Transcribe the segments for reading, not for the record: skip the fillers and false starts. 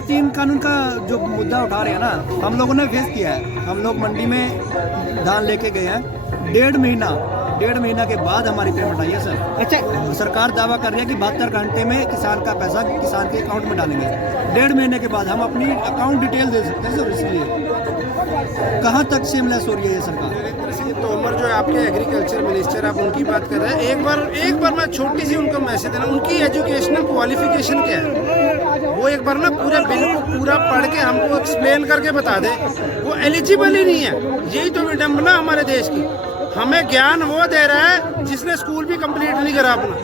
तीन कानून का जो मुद्दा उठा रहे हैं ना, हम लोगों ने फेस किया है। हम लोग मंडी में धान लेके गए हैं, डेढ़ महीना के बाद हमारी पेमेंट आई है सर। अच्छा, सरकार दावा कर रही है कि 72 घंटे में किसान का पैसा किसान के अकाउंट में डालेंगे। डेढ़ महीने के बाद हम अपनी अकाउंट डिटेल दे सकते हैं सर। इसलिए कहाँ तक सेमलेस हो रही है ये सरकार। तोमर जो है आपके एग्रीकल्चर मिनिस्टर, आप उनकी बात कर रहे हैं। एक बार मैं छोटी सी उनको मैसेज देना, उनकी एजुकेशनल क्वालिफिकेशन क्या है वो एक बार ना पूरे बिल को पूरा पढ़ के हमको एक्सप्लेन करके बता दे। वो एलिजिबल ही नहीं है। यही तो विडम्बना हमारे देश की। हमें ज्ञान वो दे रहा है जिसने स्कूल भी कंप्लीट नहीं करा अपना,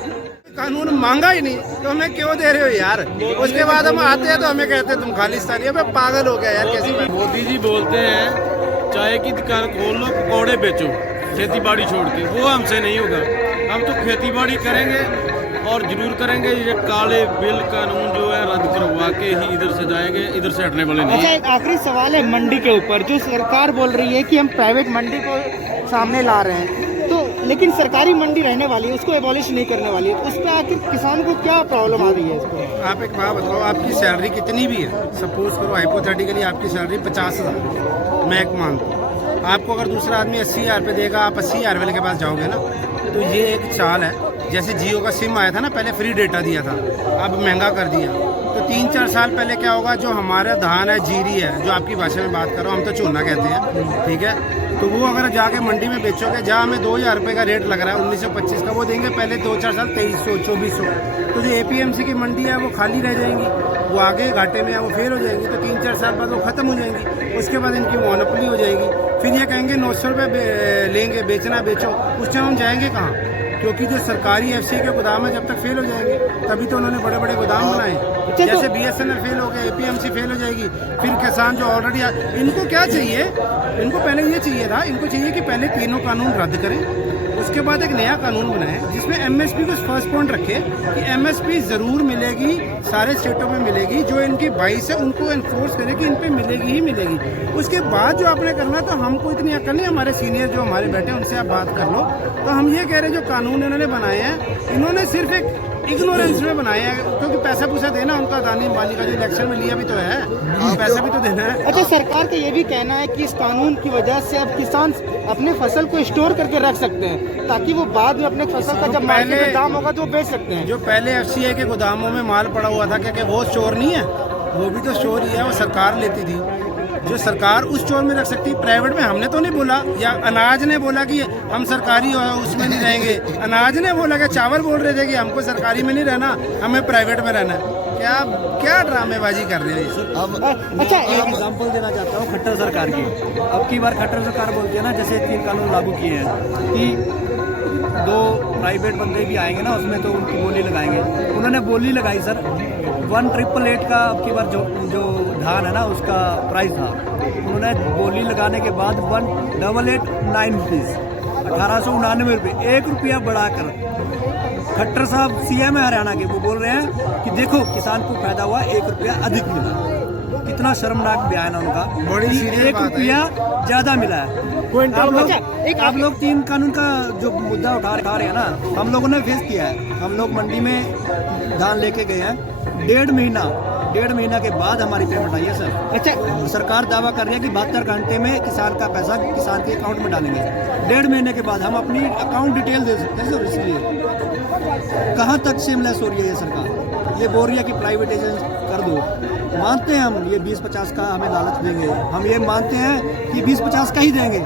कानून मांगा ही नहीं, तो हमें क्यों दे रहे हो यार। उसके बाद हम आते हैं तो हमें कहते हैं तुम खालिस्तानी। अबे पागल हो गया यार। कैसी बात। मोदी जी बोलते हैं चाय की दुकान खोल लो, पकौड़े बेचो, खेती बाड़ी छोड़ के। वो हमसे नहीं होगा। हम तो खेती बाड़ी करेंगे और जरूर करेंगे। ये काले बिल कानून जो है रद्द करवा के ही इधर से जाएंगे, इधर से हटने वाले नहीं। अच्छा, एक आखिरी सवाल है मंडी के ऊपर। जो सरकार बोल रही है कि हम प्राइवेट मंडी को सामने ला रहे हैं, तो लेकिन सरकारी मंडी रहने वाली है, उसको एबॉलिश नहीं करने वाली है, उस पर आखिर किसान को क्या प्रॉब्लम आ रही है इसको? आप एक बात बताओ, आपकी सैलरी कितनी भी है, सपोज करो हाइपोथेटिकली आपकी सैलरी 50,000, मैं एक मानता हूँ। आपको अगर दूसरा आदमी 80,000 पे देगा, आप 80,000 वाले के पास जाओगे ना, तो ये एक चाल है। जैसे जियो का सिम आया था ना, पहले फ्री डेटा दिया था, अब महंगा कर दिया। तो 3-4 साल पहले क्या होगा, जो हमारा धान है, जीरी है, जो आपकी भाषा में बात कर रहा हूँ, हम तो चूना कहते हैं, ठीक है। तो वो अगर जाके मंडी में बेचोगे, जहाँ हमें 2,000 रुपये का रेट लग रहा है 1925 का, वो देंगे पहले 2-4 साल 2300, 2400। तो जो APMC की मंडी है वो खाली रह जाएंगी, वो आगे घाटे में है, वो फेल हो जाएंगी। तो 3-4 साल बाद वो खत्म हो जाएंगी। उसके बाद इनकी मोनोपोली हो जाएगी। फिर ये कहेंगे 900 रुपये लेंगे, बेचना बेचो। उस टाइम हम जाएंगे कहाँ? क्योंकि जो सरकारी FCI के गोदाम है, जब तक फेल हो जाएंगे, तभी तो उन्होंने बड़े बड़े गोदाम बनाए। जैसे BSNL फेल हो गया, APMC फेल हो जाएगी। फिर किसान जो ऑलरेडी, इनको क्या चाहिए, इनको पहले ये चाहिए था, इनको चाहिए कि पहले तीनों कानून रद्द करें, उसके बाद एक नया कानून बनाए जिसमें MSP को फर्स्ट पॉइंट रखे कि MSP जरूर मिलेगी, सारे स्टेटों में मिलेगी। जो इनकी 22 है उनको एनफोर्स करे कि इन पे मिलेगी ही मिलेगी। उसके बाद जो आपने करना, तो हमको इतनी अक्ल नहीं, हमारे सीनियर जो हमारे बैठे उनसे आप बात कर लो। तो हम ये कह रहे हैं जो कानून इन्होंने बनाए हैं, इन्होंने सिर्फ एक इग्नोरेंस में बनाए हैं, क्योंकि पैसा पूसा देना उनका अदानी अंबानी का जो इलेक्शन में लिया भी तो है, पैसा भी तो देना है। अच्छा, सरकार का ये भी कहना है कि इस कानून की वजह से अब किसान अपने फसल को स्टोर करके रख सकते हैं, ताकि वो बाद में अपने फसल का जब मार्केट में दाम होगा तो वो बेच सकते हैं। जो पहले FCI के गोदामों में माल पड़ा हुआ था, क्या वो स्टोर नहीं है? वो भी तो स्टोर ही है, वो सरकार लेती थी। जो सरकार उस स्टोर में रख सकती है, प्राइवेट में हमने तो नहीं बोला। या अनाज ने बोला कि हम सरकारी उसमें नहीं रहेंगे, अनाज ने बोला कि चावल बोल रहे थे कि हमको सरकारी में नहीं रहना, हमें प्राइवेट में रहना है। क्या ड्रामेबाजी कर रहे हैं। अब अच्छा, एक एग्जांपल देना चाहता हूँ खट्टर सरकार की। अब की बार खट्टर सरकार बोलती है ना, जैसे 3 कानून लागू किए हैं कि 2 प्राइवेट बंदे भी आएंगे ना, उसमें तो उनकी बोली लगाएंगे। उन्होंने बोली लगाई सर 1,888 का अब की बार जो धान है ना, उसका प्राइस था। उन्होंने बोली लगाने के बाद 1,889 रुपीज़, 1,899 रुपये, 1 रुपया बढ़ाकर। खट्टर साहब CM है हरियाणा के, वो बोल रहे हैं कि देखो किसान को फायदा हुआ, 1 रुपया अधिक मिला। कितना शर्मनाक बयान है उनका। बड़ी 1 रुपया ज्यादा मिला है। आप लोग 3 कानून का जो मुद्दा उठा रहे हैं ना, हम लोगों ने फेस किया है। हम लोग मंडी में धान लेके गए हैं, डेढ़ महीना के बाद हमारी पेमेंट आई है सर। अच्छा, सरकार दावा कर रही है कि 72 घंटे में किसान का पैसा किसान के अकाउंट में डालेंगे। डेढ़ महीने के बाद हम अपनी अकाउंट डिटेल दे सकते हैं सर। इसलिए कहाँ तक सेमलेस हो रही है ये सरकार। ये बोल रही है कि प्राइवेटाइजेशन कर दो। मानते हैं हम, ये 20-50 का हमें लालच देंगे, हम ये मानते हैं कि 20-50 का ही देंगे।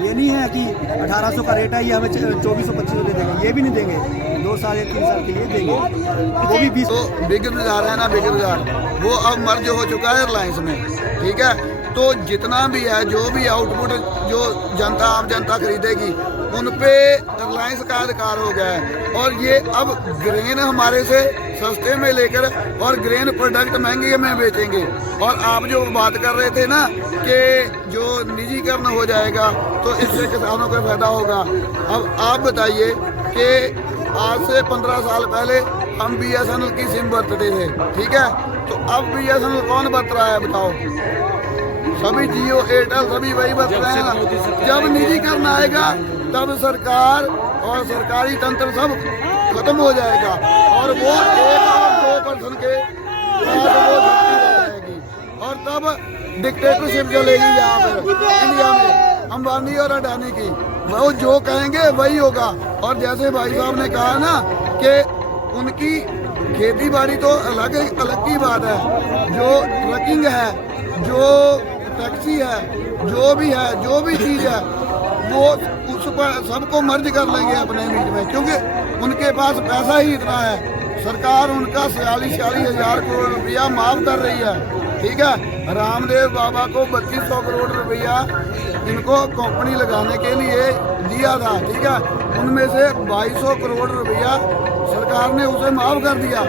ये नहीं है कि 1,800 का रेट है, ये हमें 2,425 दे देंगे, ये भी नहीं देंगे। 2 साल या 3 साल के लिए देंगे, वो भी 20। तो बिग बाजार है ना, बिग बाजार वो अब मर्ज हो चुका है रिलायंस में, ठीक है। तो जितना भी है, जो भी आउटपुट जो जनता, आम जनता खरीदेगी, उन पे रिलायंस का अधिकार हो गया है। और ये अब ग्रेन हमारे से सस्ते में लेकर और ग्रेन प्रोडक्ट महंगे में बेचेंगे। और आप जो बात कर रहे थे ना कि जो निजीकरण हो जाएगा तो इससे किसानों को फायदा होगा। अब आप बताइए कि आज से 15 साल पहले हम BSNL की सिम बरतते थे, ठीक है। तो अब BSNL कौन बरत रहा है बताओ? सभी जियो, एयरटेल सभी वही बरत रहे हैं ना। जब निजीकरण आएगा तब सरकार और सरकारी तंत्र सब खत्म हो जाएगा और वो 1 और 2% के बाद वो अब डिक्टेटरशिप चलेगी यहाँ पर इंडिया में, अंबानी और अडानी की। वो जो कहेंगे वही होगा। और जैसे भाई साहब ने कहा ना कि उनकी खेती बाड़ी तो अलग की बात है, जो ट्रकिंग है, जो टैक्सी है, जो भी चीज़ है, वो उस पर सबको मर्ज कर लेंगे अपने बीच में, क्योंकि उनके पास पैसा ही इतना है। सरकार उनका 46 हज़ार करोड़ रुपया माफ़ कर रही है, ठीक है। रामदेव बाबा को 3200 करोड़ रुपया इनको कंपनी लगाने के लिए दिया था, ठीक है। उनमें से 2200 करोड़ रुपया सरकार ने उसे माफ़ कर दिया।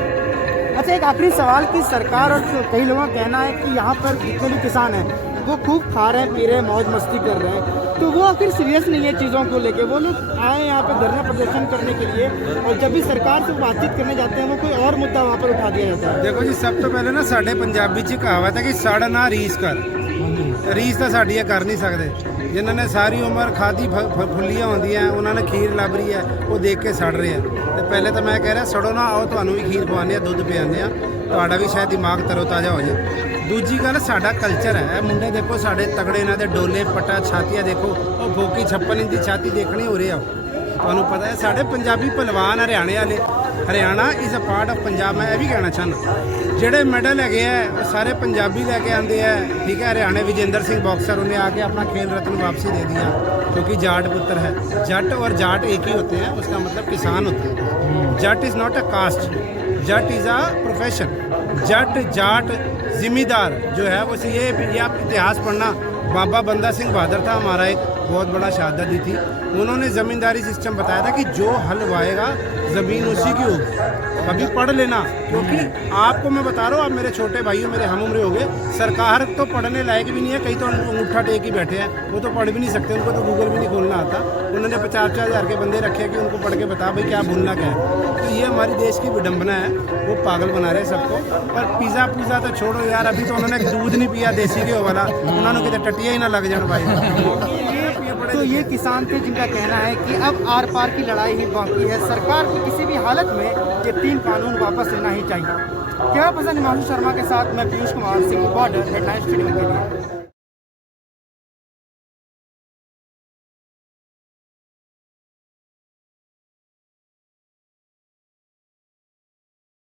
अच्छा, एक आखिरी सवाल कि सरकार और कई लोगों का कहना है कि यहाँ पर जितने भी किसान हैं वो खूब खा रहे हैं, पी रहे हैं, मौज मस्ती कर रहे हैं, तो वो आखिर सीरियस नहीं है चीज़ों को लेके। वो लोग आए यहाँ पे धरना प्रदर्शन करने के लिए, और जब भी सरकार से बातचीत करने जाते हैं वो कोई और मुद्दा वहाँ पर उठा दिया जाता है। देखो जी, सब तो पहले ना साढ़े पंजाबी च कहावत है कि सड़ ना रीस कर। रीस तो साड़ी ये कर नहीं सकते। जिन्होंने सारी उम्र खादी फुल्लियाँ होंदियां, उन्होंने खीर लभ रही है, वो देख के सड़ रहे हैं। तो पहले तो मैं कह रहा सड़ो ना, आओ ਤੁਹਾਨੂੰ भी खीर ਖਵਾਉਂਦੇ ਆ, ਦੁੱਧ ਪਿਆਉਂਦੇ ਆ, ਤੁਹਾਡਾ ਵੀ ਸ਼ਾਇਦ ਦਿਮਾਗ ਤਰੋਤਾਜ਼ਾ ਹੋ ਜਾਏ। ਦੂਜੀ ਗੱਲ, ਸਾਡਾ ਕਲਚਰ ਹੈ। ਇਹ ਮੁੰਡੇ ਦੇਖੋ ਸਾਡੇ ਤਗੜੇ ਇਹਨਾਂ ਦੇ ਡੋਲੇ ਪੱਟਾ ਛਾਤੀਆਂ ਦੇਖੋ, ਉਹ ਫੋਕੀ 56 ਇੰਚ ਦੀ ਛਾਤੀ ਦੇਖਣੀ ਹੋ ਰਹੀ ਆ। ਤੁਹਾਨੂੰ ਪਤਾ ਹੈ ਸਾਡੇ ਪੰਜਾਬੀ ਪਹਿਲਵਾਨ ਹਰਿਆਣੇ ਵਾਲੇ, Haryana is a part of Punjab. ਮੈਂ ਇਹ ਵੀ ਕਹਿਣਾ ਚਾਹੁੰਦਾ ਜਿਹੜੇ ਮੈਡਲ ਹੈਗੇ ਆ ਉਹ ਸਾਰੇ ਪੰਜਾਬੀ ਲੈ ਕੇ ਆਉਂਦੇ ਆ, ठीक है। हरियाणा विजेंद्र सिंह बॉक्सर, उन्हें आके अपना खेल रत्न वापसी दे दिया, क्योंकि जाट पुत्र है। जट और जाट एक ही होते हैं, उसका मतलब किसान होते हैं। Jat is not a caste, Jat is a profession. Jat Jat जिम्मेदार जो है वो ये आप इतिहास पढ़ना। बाबा बंदा सिंह बहादुर था हमारा, एक बहुत बड़ा शहादत दी थी। उन्होंने ज़मींदारी सिस्टम बताया था कि जो हल वाएगा ज़मीन उसी की होगी। कभी पढ़ लेना, क्योंकि आपको मैं बता रहा हूँ, आप मेरे छोटे भाइयों, मेरे हम उम्र हो गए, सरकार तो पढ़ने लायक भी नहीं है। कई तो अंगूठा टेक ही बैठे हैं, वो तो पढ़ भी नहीं सकते, उनको तो गूगल भी नहीं खोलना आता। उन्होंने 50-50 हज़ार के बंदे रखे कि उनको पढ़ के बता भाई क्या बोलना क्या है। तो ये हमारी देश की विडम्बना है, वो पागल बना रहे सबको। पर पिज़्ज़ा पिज़्ज़ा तो छोड़ो यार, अभी तो उन्होंने दूध नहीं पिया देसी घी वाला, उन्होंने कितने टटिया ही ना लग जाए भाई। तो ये किसान थे जिनका कहना है कि अब आर पार की लड़ाई ही बाकी है, सरकार को किसी भी हालत में ये 3 कानून वापस लेना ही चाहिए। कैमरा पर्सन हिमांशु शर्मा के साथ मैं Piyush Kumar Singh, border headlines studio के लिए।